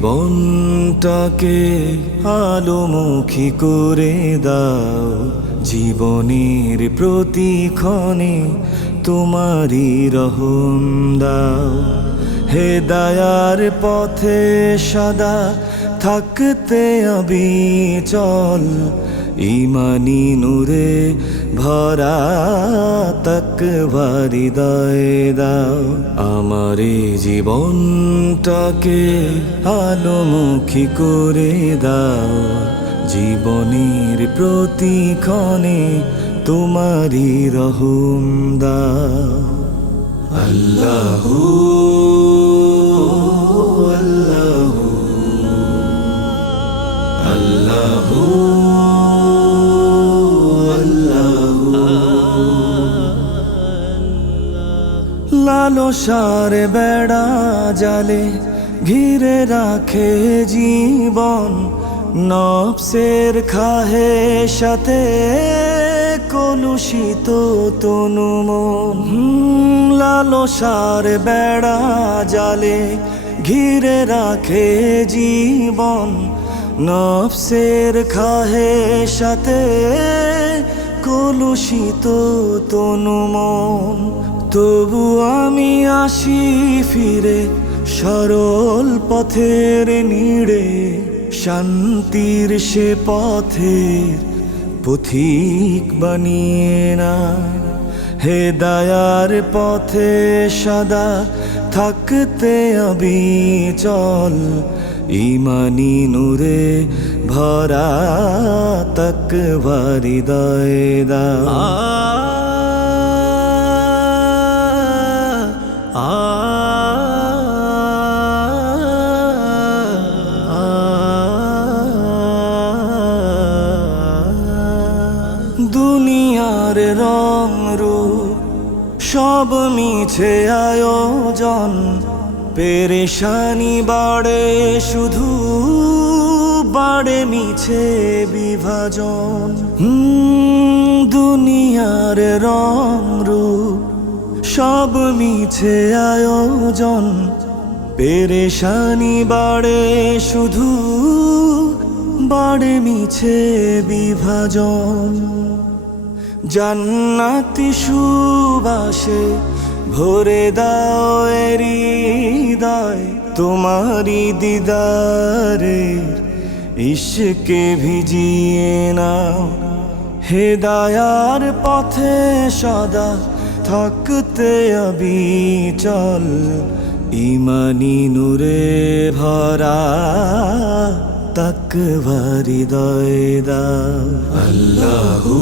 জীবনটাকে আলোমুখী করে দাও, জীবনের প্রতিক্ষণে তোমারই রহম দাও। হেদায়ার পথে সদা থাকতে অবিচল, ইমানি নূরে ভরা তাকওয়া হৃদয়ে দাও। আমার এই জীবনটাকে আলোমুখী করে দাও, জীবনের প্রতিক্ষণে তোমারই রহম দাও। আল্লাহু আল্লাহু আল্লাহু লালসার বেড়া জালে ঘিরে রাখে জীবন, নফসের খাহে সাথে কলুষিত তনু মন। লালসার বেড়া জালে ঘিরে রাখে জীবন, নফসের খাহে সাথে কলুষিত তনু মন। তবু আমি আসি ফিরে সরল পথের নিড়ে, শান্তির সে পথের পথিক বানিয়ে না। হেদায়ার পথে সদা থাকতে অবিচল, ইমানি নূরে ভরা তাকওয়া হৃদয়ে দাও। দুনিয়ার রং রূপ সব মিছে আয়োজন, পেরেশানি বাড়ে শুধু বাড়ে মিছে বিভাজন। দুনিয়ার রং রূপ সব মিছে আয়োজন, পেরেশানি বাড়ে শুধু বাড়ে মিছে বিভাজন। জান্নাতি সুবাসে ভরে দাও হৃদয়, তোমারি দিদারে ইশকে ভিজিয়ে নাও। হেদায়ার পথে সদা থাকতে অবিচল, ইমানি নূরে ভরা তাকওয়া হৃদয়ে দাও। আল্লাহু